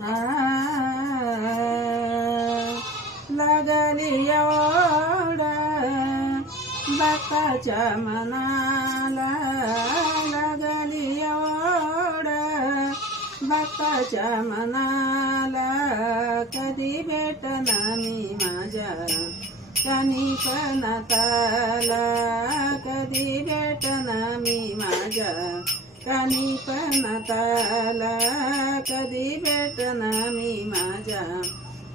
आ, लागली एवढा बापाच्या मनाला. लागली एवढा बापाच्या मनाला. कधी भेटना मी माझ्या कानी पणाताला कधी भेटना मी माझ्या कानी पणाताला कधी भेटना मी माझ्या?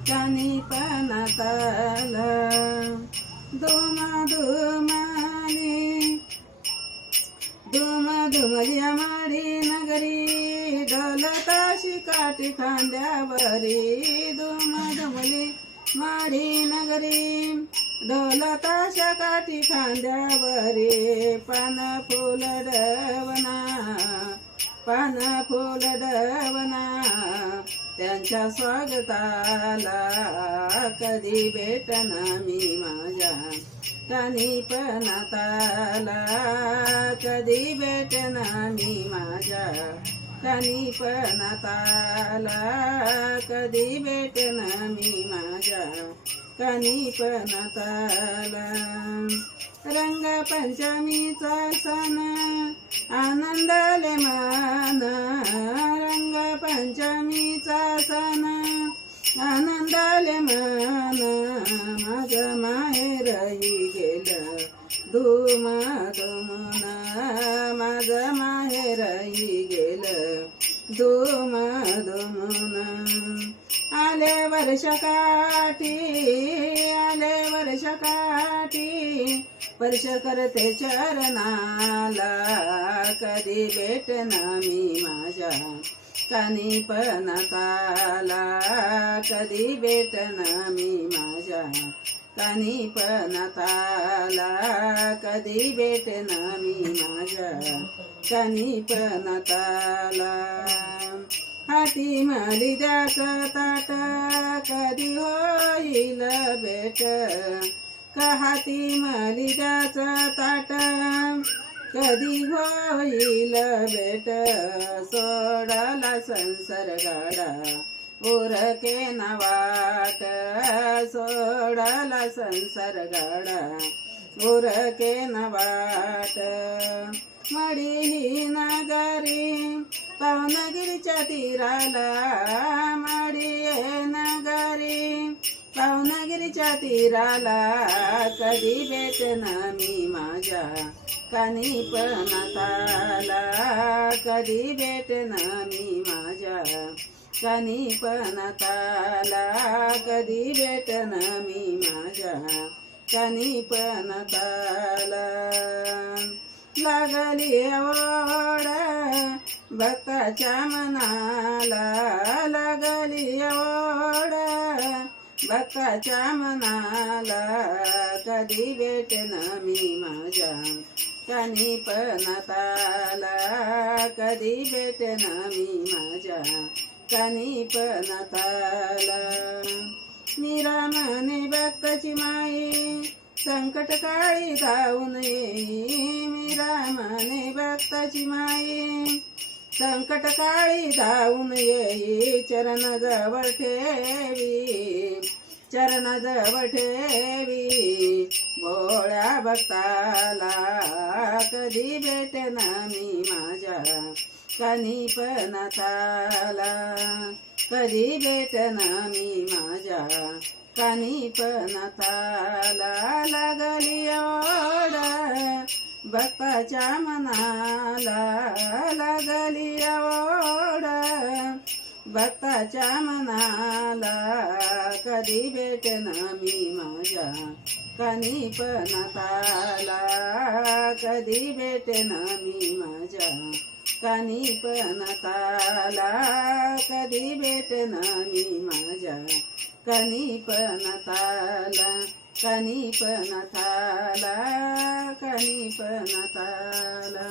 कानी पणाताला धुमा धुमाने धुमा दुमल्या माडी नगरी डोलताशी काठी खांद्यावरी धुमा धुमली माडी नगरी दौलताशा काठी खांद्यावरे पान फुल डवना पान फुल डवना त्यांच्या स्वागताला कधी भेटना मी माझ्या कानी पणाताला कधी भेटना मी माझ्या कानी पणाताला कधी भेटना मी माझ्या कानी पणाताला रंग सण आनंदाले मान. रंगपंचमीचा सण आनंदाले मन. माझ माहेरही गेलं धुम धुमना माझ माहेरही गेलं धुम वर्षकाठी आले वर्षकाठी. स्पर्श करते चरणाला कधी भेटना मी माझ्या कानी पणाताला कधी भेटना मी माझ्या कानी पणाताला कधी भेटना मी माझ्या कानी पणाताला हाती मालिद्याचं ताट कधी होईल भेट? का हाती मालिद्याचं ताट कधी होईल भेट? सोडाला संसार गाडा उरके नवाट सोडला सोडाला संसार गाडा उरके नवाट मडी ही नगरी पावनगिरीच्या तीराला मडी नगरी. पावनगिरीच्या तीराला कधी भेटना मी माझ्या कानी पणताला कधी भेटना मी माझ्या कानी पणताला कधी भेटना मी माझ्या कानी पणताला लागली ओढ भक्ताच्या मनाला लागली आवड. भक्ताच्या मनाला कधी भेटना मी माझ्या कानी पणाताला कधी भेटना मी माझ्या कानी पणाताला मीरा म्हणे भक्ताची माई संकट काळी धावून येई मी रामाने भक्ताची माई संकट काळी धावून येई चरण जवळ ठेवी. चरण जवळ ठेवी. भोळ्या भक्ताला कधी भेटना मी माझ्या कानी पणाताला कधी भेटना मी माझ्या कानी पणाताला लागली भक्ताच्या मनाला लागली ओढ भक्ताच्या मनाला कधी भेटना मी माझ्या कानी पणाताला कधी भेटना मी माझ्या कानी पणाताला कधी भेटना मी माझ्या कानी पणाताला कानी पणाताला कानी पणाताला